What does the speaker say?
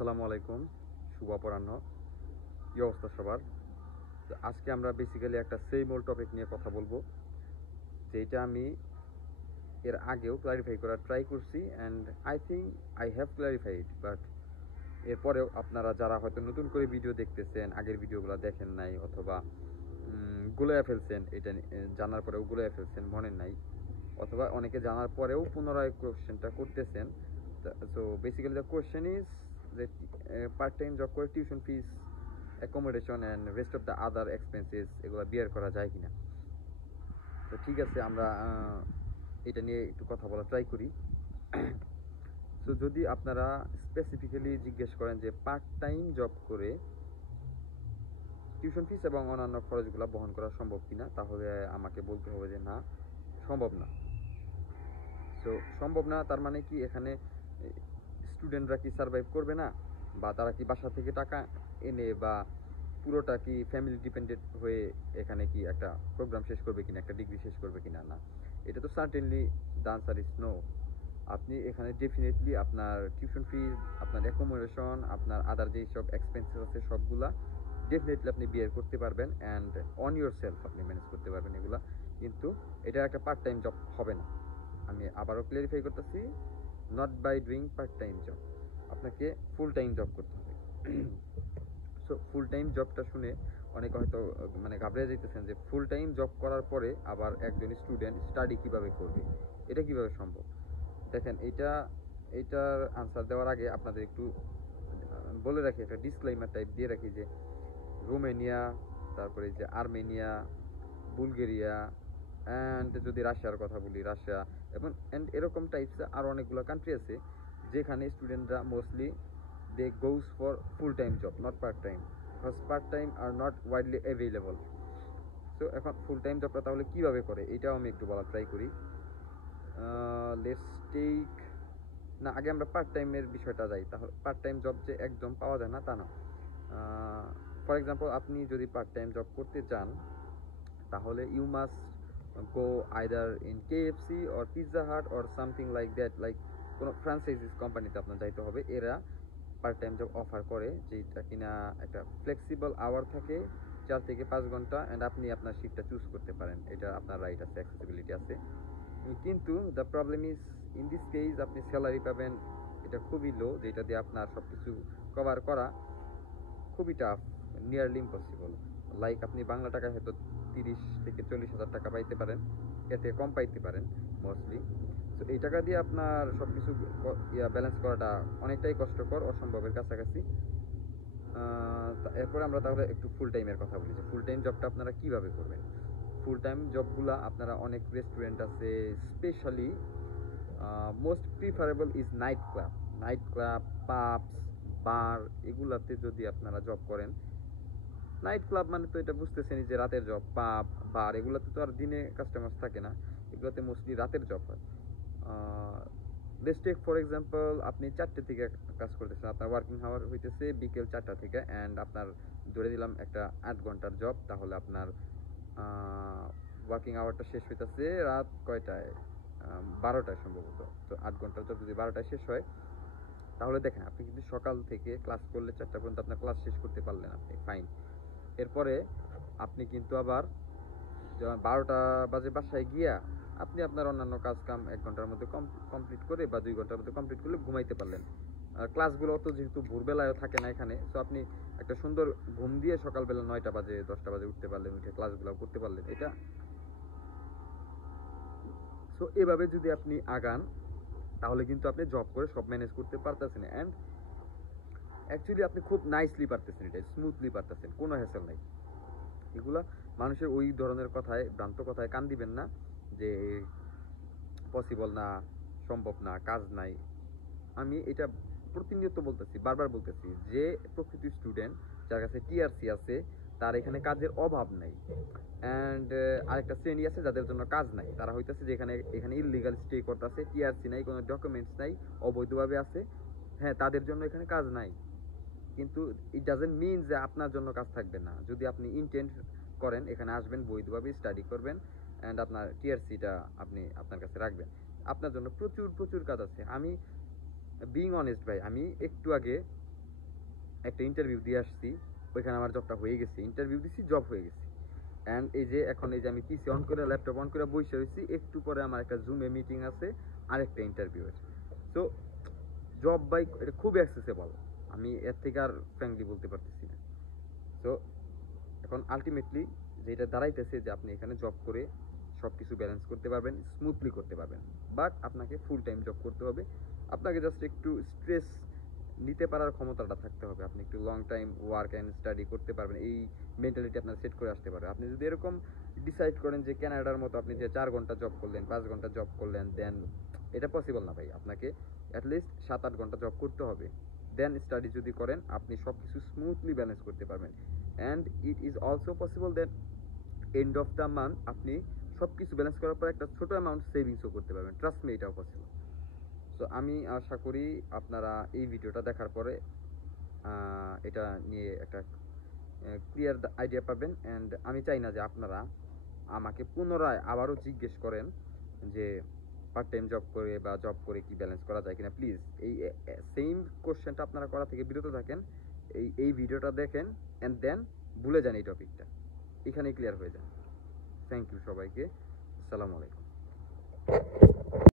আসসালামু আলাইকুম, শুভ অপরাহ্ন। কি অবস্থা সবার? তো আজকে আমরা বেসিক্যালি একটা সেম ওল্ড টপিক নিয়ে কথা বলবো, যেটা আমি এর আগেও ক্লারিফাই করার ট্রাই করছি and I think I have clarified, but এরপরেও আপনারা যারা হয়তো নতুন করে ভিডিও দেখতেছেন, আগের ভিডিওগুলো দেখেন নাই অথবা গুলাইয়া ফেলছেন, এটা জানার পরেও গুলাইয়া ফেলছেন, মনে নাই, অথবা অনেকে জানার পরেও পুনরায় কোশ্চেনটা করতেছেন। So basically the question is যে পার্ট টাইম জব করে tuition fees, accommodation and rest of the other expenses এগুলো বিয়ার করা যায় কিনা। তো ঠিক আছে, আমরা এটা নিয়ে একটু কথা বলা ট্রাই করি। সো যদি আপনারা স্পেসিফিক্যালি জিজ্ঞেস করেন যে পার্ট টাইম জব করে টিউশন ফিস এবং অন্যান্য খরচগুলো বহন করা সম্ভব কিনা, তাহলে আমাকে বলতে হবে যে না, সম্ভব না। সো সম্ভব না তার মানে কি এখানে স্টুডেন্টরা কি সার্ভাইভ করবে না, বা তারা কি বাসা থেকে টাকা এনে বা পুরোটা কি ফ্যামিলি ডিপেন্ডেন্ট হয়ে এখানে কি একটা প্রোগ্রাম শেষ করবে কিনা, একটা ডিগ্রি শেষ করবে কিনা? না, এটা তো certainly the answer is no. আপনি এখানে ডেফিনেটলি আপনার টিউশন ফিজ, আপনার অ্যাকোমোডেশন, আপনার আদার যেই সব এক্সপেন্সেস আছে সবগুলা ডেফিনেটলি আপনি বিয়ার করতে পারবেন অ্যান্ড অন ইউর সেলফ আপনি ম্যানেজ করতে পারবেন এগুলা। কিন্তু এটা একটা পার্ট টাইম জব হবে না। আমি আবারও ক্লিয়ারিফাই করতেছি, not by doing part time job, আপনাকে ফুল টাইম জব করতে হবে। সো ফুল টাইম জবটা শুনে অনেকে হয়তো মানে ঘাবড়ে যাইতেছেন যে ফুল টাইম জব করার পরে আবার একজন স্টুডেন্ট স্টাডি কিভাবে করবে, এটা কিভাবে সম্ভব? দেখেন, এইটার আনসার দেওয়ার আগে আপনাদের একটু বলে রাখি, একটা ডিসক্লেইমার টাইপ দিয়ে রাখি যে রোমেনিয়া, তারপরে যে আর্মেনিয়া, বুলগেরিয়া, অ্যান্ড যদি রাশিয়ার কথা বলি রাশিয়া, এবং অ্যান্ড এরকম টাইপস আরও অনেকগুলো কান্ট্রি আছে যেখানে স্টুডেন্টরা mostly they goes for full time job, not part time, because part time are not widely available. So এখন ফুল টাইম জবটা তাহলে কীভাবে করে, এটাও আমি একটু বলার ট্রাই করি। লেটস টেক, না আগে আমরা পার্ট টাইমের বিষয়টা যাই। তাহলে পার্ট টাইম জব যে একদম পাওয়া যায় না তা না। ফর এক্সাম্পল, আপনি যদি পার্ট টাইম জব করতে চান তাহলে you must go either in KFC or Pizza Hut or something like that, like কোনো ফ্রাঞ্চাইজিস কোম্পানিতে আপনার যাইতে হবে। এরা পার্ট টাইম জব অফার করে, যেটা কিনা একটা ফ্লেক্সিবল আওয়ার থাকে, 4 থেকে 5 ঘন্টা, অ্যান্ড আপনি আপনার শিফটটা চুজ করতে পারেন, এটা আপনার রাইট আছে, অ্যাক্সেসিবিলিটি আছে। কিন্তু the problem is in this case আপনি স্যালারি পাবেন এটা খুবই লো, যেটা দিয়ে আপনার সব কিছু কভার করা খুবই টাফ, নিয়ারলি ইম্পসিবল। লাইক আপনি বাংলা টাকায় হয়তো 30 থেকে 40 হাজার টাকা পাইতে পারেন, এতে কম পাইতে পারেন মোস্টলি। তো এই টাকা দিয়ে আপনার সব কিছু ব্যালেন্স করাটা অনেকটাই কষ্টকর, অসম্ভবের কাছাকাছি। এরপরে আমরা তাহলে একটু ফুল টাইমের কথা বলি যে ফুল টাইম জবটা আপনারা কীভাবে করবেন। ফুল টাইম জবগুলা আপনারা, অনেক রেস্টুরেন্ট আছে, specially most preferable is night club, pubs, bar, এগুলাতে যদি আপনারা জব করেন। নাইট ক্লাব মানে তো এটা বুঝতেছেনই যে রাতের জব। পাব, বার, এগুলোতে তো আর দিনে কাস্টমার থাকে না, এগুলোতে মোস্টলি রাতের জব হয়। লেটস টেক ফর এক্সাম্পল, আপনি 4টে থেকে কাজ করতেছেন, আপনার ওয়ার্কিং আওয়ার হইতেছে বিকেল 4টা থেকে, অ্যান্ড আপনার ধরে দিলাম একটা 8 ঘন্টার জব, তাহলে আপনার ওয়ার্কিং আওয়ারটা শেষ হইতেছে রাত কয়টায়, 12টায় সম্ভবত। তো 8 ঘন্টার জব যদি 12টায় শেষ হয়, তাহলে দেখেন আপনি কিন্তু সকাল থেকে ক্লাস করলে 4টা পর্যন্ত আপনার ক্লাস শেষ করতে পারলেন, আপনি ফাইন। এরপরে আপনি কিন্তু আবার 12টা বাজে বাসায় গিয়া আপনি আপনার অন্যান্য কাজ কাম 1 ঘন্টার মধ্যে কমপ্লিট করে বা 2 ঘন্টার মধ্যে কমপ্লিট করলে ঘুমাইতে পারলেন। ক্লাসগুলো তো যেহেতু ভোরবেলায়ও থাকে না এখানে, সো আপনি একটা সুন্দর ঘুম দিয়ে সকালবেলা 9টা বাজে 10টা বাজে উঠতে পারলেন, উঠে ক্লাসগুলো করতে পারলেন এটা। সো এভাবে যদি আপনি আগান তাহলে কিন্তু আপনি জব করে সব ম্যানেজ করতে পারতেছেন, অ্যান্ড অ্যাকচুয়ালি আপনি খুব নাইসলি পারতেছেন, এটা স্মুথলি পারতেছেন, কোনো হ্যাসেল নাই। এগুলা মানুষের ওই ধরনের কথায়, ভ্রান্ত কথায় কান দিবেন না যে পসিবল না, সম্ভব না, কাজ নাই। আমি এটা প্রতিনিয়ত বলতেছি, বারবার বলতেছি যে প্রকৃত স্টুডেন্ট যার কাছে টিআরসি আছে তার এখানে কাজের অভাব নাই, অ্যান্ড আরেকটা শ্রেণী আছে যাদের জন্য কাজ নাই, তারা হইতেছে যে এখানে ইললিগাল স্টে করতেছে, টিআরসি নাই, কোনো ডকুমেন্টস নাই, অবৈধভাবে আছে। হ্যাঁ, তাদের জন্য এখানে কাজ নাই, কিন্তু ইট ডাজেন্ট মিন যে আপনার জন্য কাজ থাকবে না। যদি আপনি ইন্টেন্ট করেন এখানে আসবেন, বৈধভাবে স্টাডি করবেন, অ্যান্ড আপনার টিআরসিটা আপনি আপনার কাছে রাখবেন, আপনার জন্য প্রচুর প্রচুর কাজ আছে। আমি বিং অনেস্ট ভাই, আমি একটু আগে একটা ইন্টারভিউ দিয়ে আসছি, ওইখানে আমার জবটা হয়ে গেছে, ইন্টারভিউ দিছি, জব হয়ে গেছে। অ্যান্ড এই যে এখন এই যে আমি পিসি অন করে ল্যাপটপ অন করে বসে হয়েছি, একটু পরে আমার একটা জুমে মিটিং আছে, আরেকটা ইন্টারভিউ আছে। সো জব বাই এটা খুব অ্যাক্সেসেবল, আমি এর থেকে আর ফ্র্যাঙ্কলি বলতে পারতেছি না। সো এখন আলটিমেটলি যেটা দাঁড়াইতেছে যে আপনি এখানে জব করে সব কিছু ব্যালেন্স করতে পারবেন, স্মুথলি করতে পারবেন। বাট আপনাকে ফুল টাইম জব করতে হবে, আপনাকে জাস্ট একটু স্ট্রেস নিতে পারার ক্ষমতাটা থাকতে হবে, আপনি একটু long time work and study করতে পারবেন, এই মেন্টালিটি আপনার সেট করে আসতে পারবে। আপনি যদি এরকম ডিসাইড করেন যে ক্যানাডার মতো আপনি যে 4 ঘন্টা জব করলেন, 5 ঘন্টা জব করলেন, দেন এটা পসিবল না ভাই। আপনাকে অ্যাটলিস্ট 7-8 ঘন্টা জব করতে হবে, দেন স্টাডি যদি করেন আপনি সব কিছু স্মুথলি ব্যালেন্স করতে পারবেন। And it is also possible that end of the month আপনি সব কিছু ব্যালেন্স করার পর একটা ছোটো অ্যামাউন্ট সেভিংসও করতে পারবেন। ট্রাস্ট মি, এটাও পসিবল। সো আমি আশা করি আপনারা এই ভিডিওটা দেখার পরে এটা নিয়ে একটা ক্লিয়ার আইডিয়া পাবেন। অ্যান্ড আমি চাই না যে আপনারা আমাকে পুনরায় আবারও জিজ্ঞেস করেন যে পার্ট টাইম জব করে বা জব করে কি ব্যালেন্স করা যায় কিনা। প্লিজ এই সেম কোশ্চেনটা আপনারা করা থেকে বিরত থাকেন, এই ভিডিওটা দেখেন অ্যান্ড দেন ভুলে যান এই টপিকটা, এখানেই ক্লিয়ার হয়ে যান। থ্যাংক ইউ সবাইকে, আসসালামু আলাইকুম।